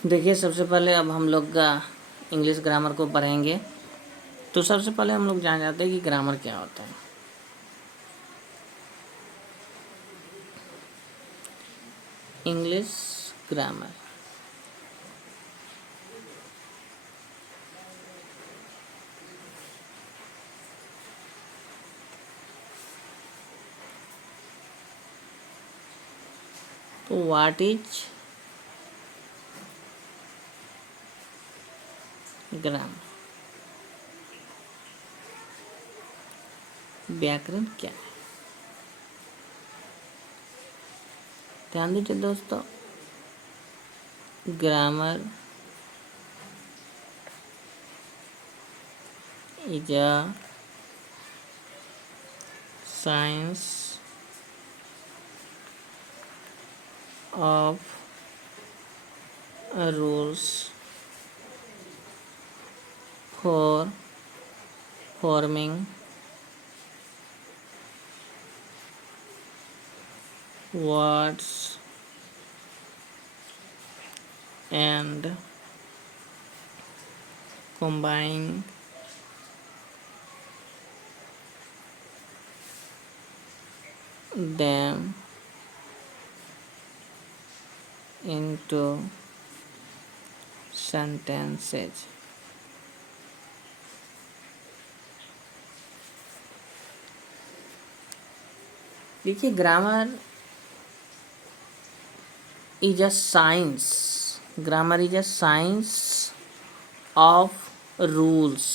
देखिए, सबसे पहले अब हम लोग इंग्लिश ग्रामर को पढ़ेंगे। तो सबसे पहले हम लोग जान जाते हैं कि ग्रामर क्या होता है। इंग्लिश ग्रामर तो व्हाट इज ग्रामर, व्याकरण क्या है। ध्यान दीजिए दोस्तों, grammar is a science of rules for forming words and combining them into sentences। देखिए, grammar is a science, grammar is a science of rules.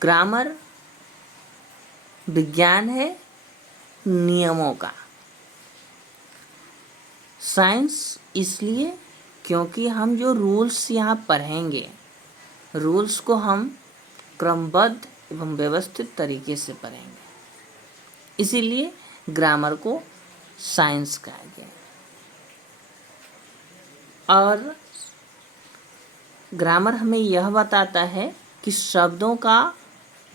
Grammar विज्ञान है नियमों का। साइंस इसलिए क्योंकि हम जो रूल्स यहाँ पढ़ेंगे, रूल्स को हम क्रमबद्ध एवं व्यवस्थित तरीके से पढ़ेंगे, इसीलिए ग्रामर को साइंस कहा गया है। और ग्रामर हमें यह बताता है कि शब्दों का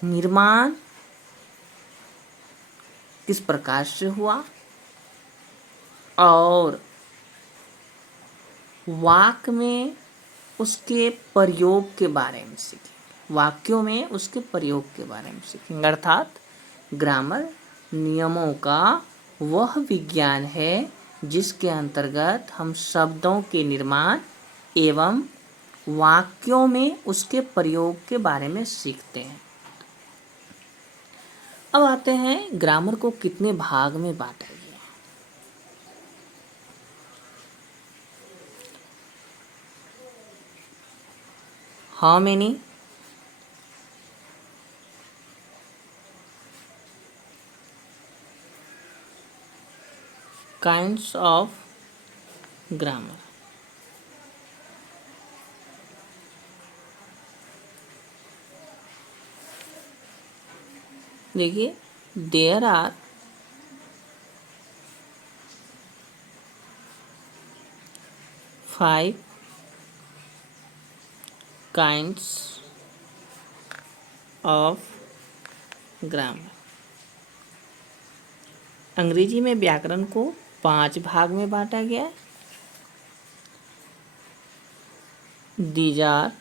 निर्माण किस प्रकार से हुआ और वाक्य में उसके प्रयोग के बारे में सीखेंगे, वाक्यों में उसके प्रयोग के बारे में सीखेंगे। अर्थात ग्रामर नियमों का वह विज्ञान है जिसके अंतर्गत हम शब्दों के निर्माण एवं वाक्यों में उसके प्रयोग के बारे में सीखते हैं। अब आते हैं ग्रामर को कितने भाग में बांटा गया। How many kinds of grammar. देखिए, there are 5 kinds of grammar. अंग्रेजी में व्याकरण को 5 भाग में बांटा गया है। दीज आर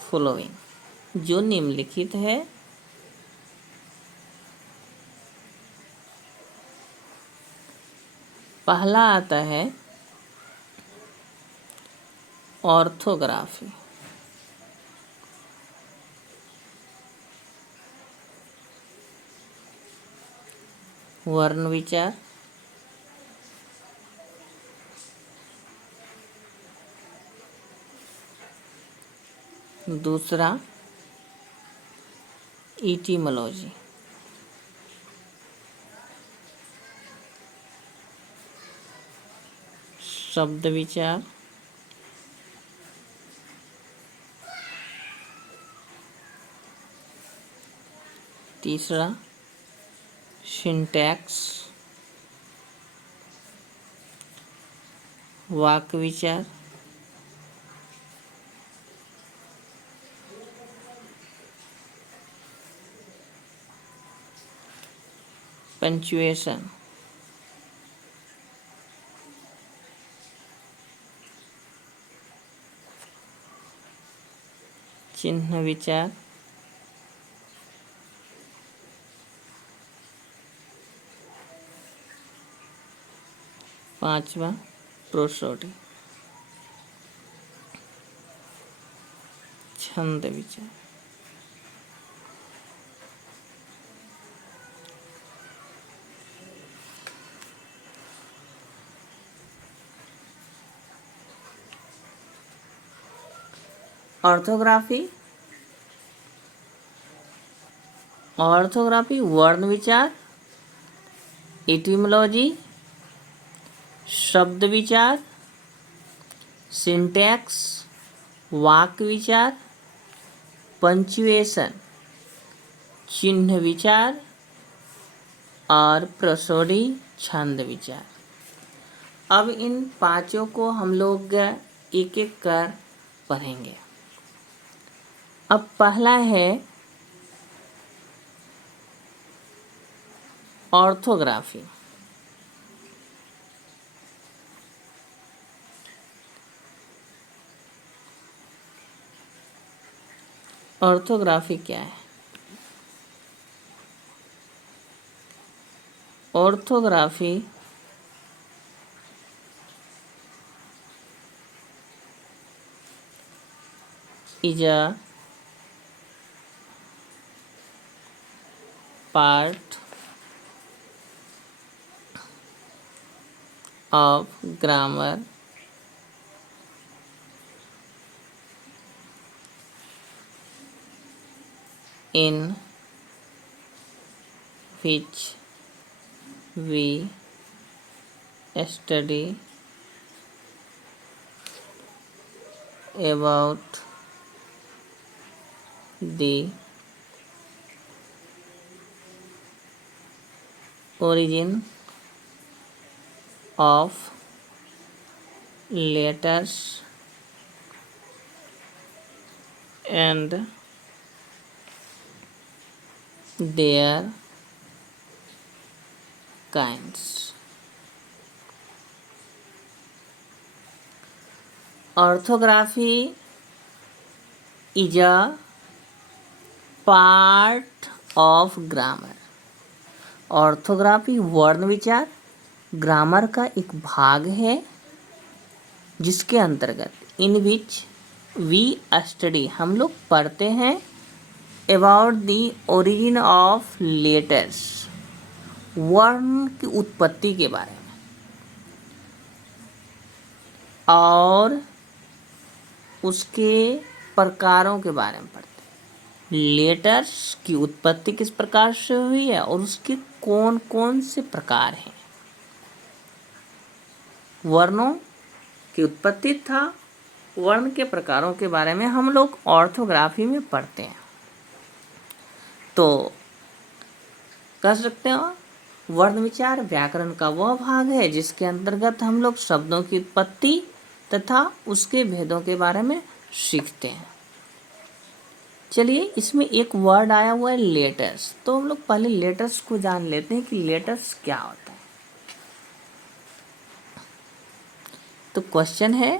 फॉलोइंग, जो निम्नलिखित है। पहला आता है ऑर्थोग्राफी, वर्ण विचार। दूसरा इटिमोलॉजी, शब्द विचार। तीसरा सिंटैक्स, वाक्य विचार। पंचुएशन, चिन्ह विचार, पांचवा प्रोसोडी, छंद विचार। ऑर्थोग्राफी, ऑर्थोग्राफी वर्ण विचार, एटिमोलॉजी, शब्द विचार, सिंटैक्स, वाक्य विचार, पंक्चुएशन, चिन्ह विचार और प्रोसोडी छंद विचार। अब इन पांचों को हम लोग एक एक कर पढ़ेंगे। अब पहला है ऑर्थोग्राफी। ऑर्थोग्राफी क्या है? Orthography is a part of grammar in which we study about the origin of letters and their kinds. Orthography is a part of grammar. Orthography वर्ण विचार ग्रामर का एक भाग है जिसके अंतर्गत इन विच वी स्टडी हम लोग पढ़ते हैं about the origin of letters वर्ण की उत्पत्ति के बारे में और उसके प्रकारों के बारे में पढ़ते हैं। लेटर्स की उत्पत्ति किस प्रकार से हुई है और उसके कौन कौन से प्रकार हैं। वर्णों की उत्पत्ति था वर्ण के प्रकारों के बारे में हम लोग ऑर्थोग्राफी में पढ़ते हैं। तो कह सकते हैं वर्ण विचार व्याकरण का वह भाग है जिसके अंतर्गत हम लोग शब्दों की उत्पत्ति तथा उसके भेदों के बारे में सीखते हैं। चलिए इसमें एक वर्ड आया हुआ है लेटर्स, तो हम लोग पहले लेटर्स को जान लेते हैं कि लेटर्स क्या होता है। तो क्वेश्चन है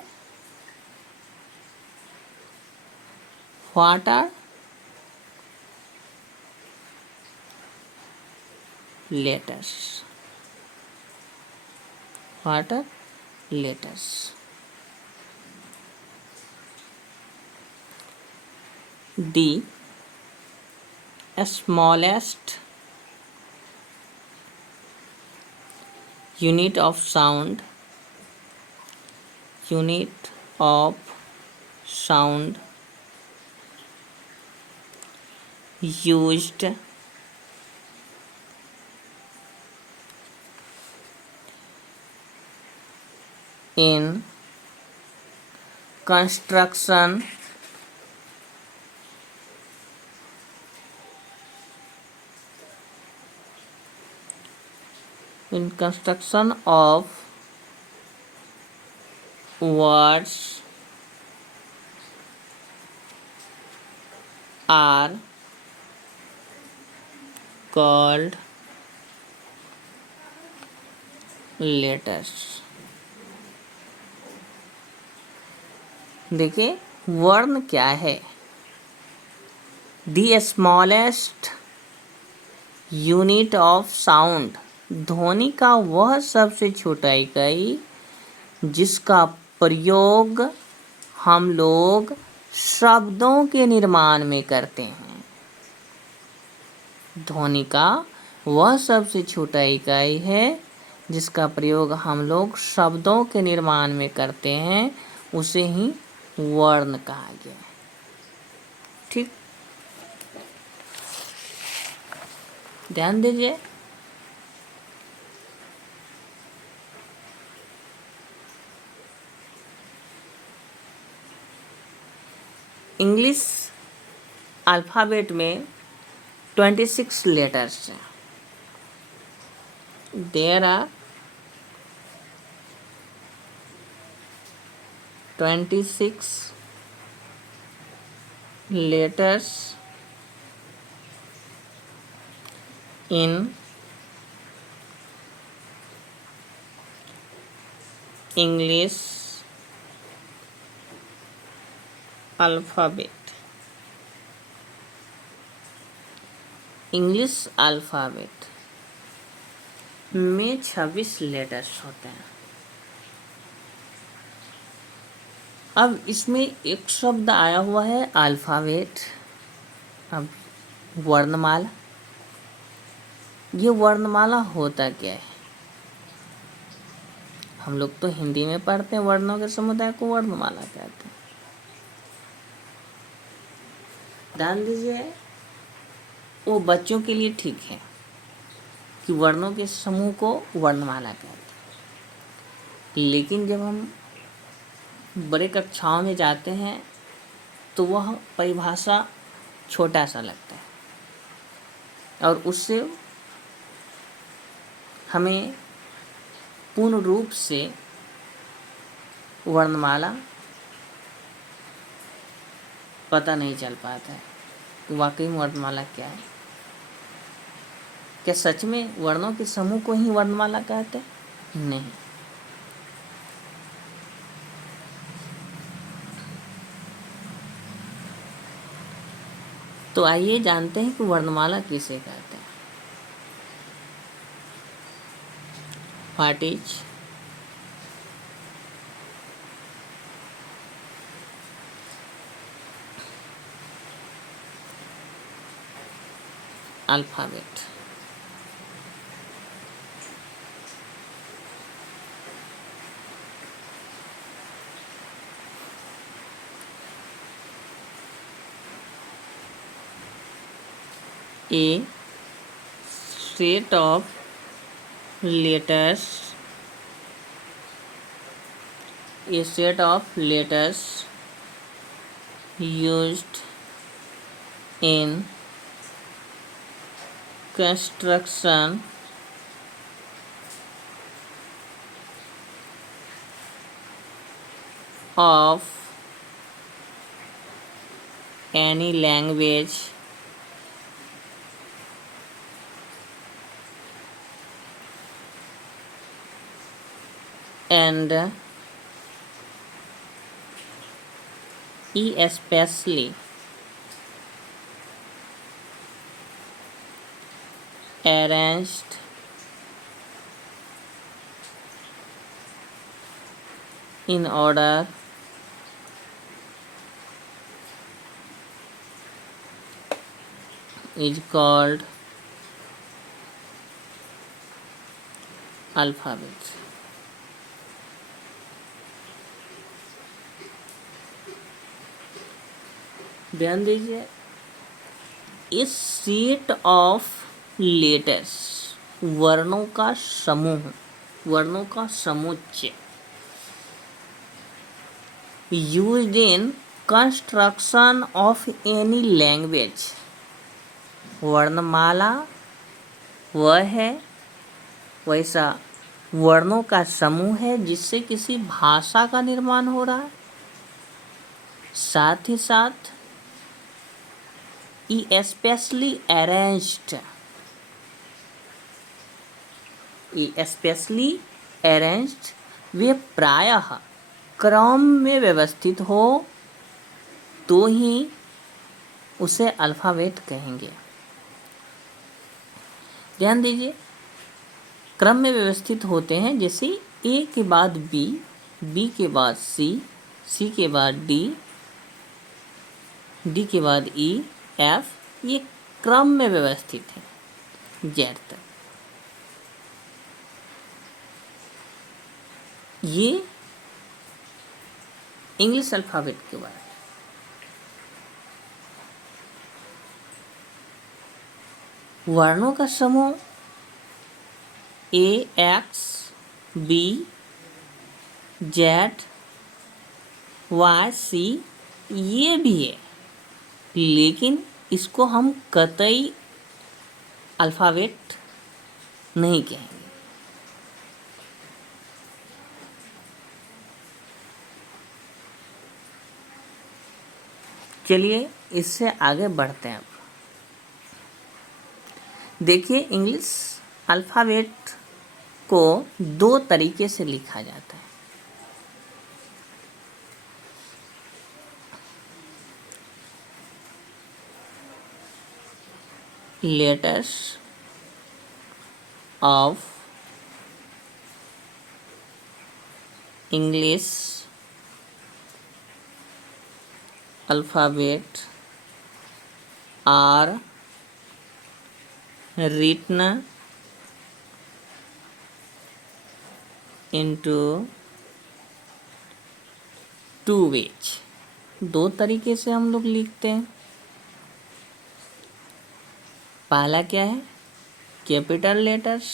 what are letters? What are letters? The smallest unit of sound used in construction of words are called letters। देखिए वर्ण क्या है? The smallest unit of sound, ध्वनि का वह सबसे छोटा इकाई जिसका प्रयोग हम लोग शब्दों के निर्माण में करते हैं। ध्वनि का वह सबसे छोटा इकाई है जिसका प्रयोग हम लोग शब्दों के निर्माण में करते हैं, उसे ही वर्ण कहा गया है। ठीक, ध्यान दीजिए। इंग्लिश अल्फ़ाबेट में 26 लेटर्स हैं। There are 26 letters in English alphabet। English alphabet में 26 लेटर्स होते हैं। अब इसमें एक शब्द आया हुआ है अल्फ़ाबेट। अब वर्णमाला, ये वर्णमाला होता क्या है? हम लोग तो हिंदी में पढ़ते हैं, वर्णों के समुदाय को वर्णमाला कहते हैं। ध्यान दीजिए, वो बच्चों के लिए ठीक है कि वर्णों के समूह को वर्णमाला कहते हैं, लेकिन जब हम बड़े कक्षाओं में जाते हैं तो वह परिभाषा छोटा सा लगता है और उससे हमें पूर्ण रूप से वर्णमाला पता नहीं चल पाता है कि वाकई में वर्णमाला क्या है। क्या सच में वर्णों के समूह को ही वर्णमाला कहते हैं? नहीं। तो आइए जानते हैं कि वर्णमाला किसे कहते हैं। What is alphabet? A set of letters, a set of letters used in construction of any language and especially arranged in order is called alphabet। ध्यान दीजिए, इस सेट ऑफ लेटर्स, वर्णों का समूह, वर्णों का समुच्चय, used in construction of any language. वर्णमाला वह है, वैसा वर्णों का समूह है जिससे किसी भाषा का निर्माण हो रहा है। साथ ही साथ स्पेशली अरेंज्ड, स्पेशली अरेंज्ड, वे प्रायः क्रम में व्यवस्थित हो तो ही उसे अल्फ़ाबेट कहेंगे। ध्यान दीजिए, क्रम में व्यवस्थित होते हैं, जैसे ए के बाद बी, बी के बाद सी, सी के बाद डी, डी के बाद ई, एफ, ये क्रम में व्यवस्थित है जेड तक। ये इंग्लिश अल्फ़ाबेट के बारे में। वर्णों का समूह ए, एक्स, बी, जेड, वाई, सी, ये भी है, लेकिन इसको हम कतई अल्फ़ाबेट नहीं कहेंगे। चलिए इससे आगे बढ़ते हैं। देखिए, इंग्लिश अल्फ़ाबेट को दो तरीके से लिखा जाता है। Letters of English alphabet are written into two ways। दो तरीके से हम लोग लिखते हैं। पहला क्या है? कैपिटल लेटर्स,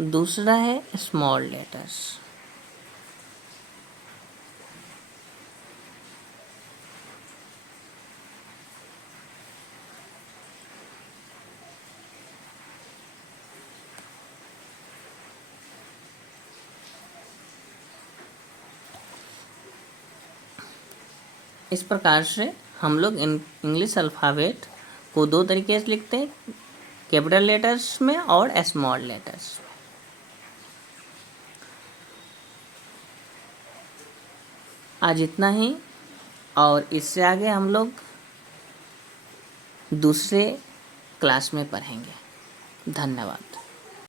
दूसरा है स्मॉल लेटर्स। इस प्रकार से हम लोग इंग्लिश अल्फ़ाबेट को दो तरीके से लिखते हैं, कैपिटल लेटर्स में और स्मॉल लेटर्स। आज इतना ही, और इससे आगे हम लोग दूसरे क्लास में पढ़ेंगे। धन्यवाद।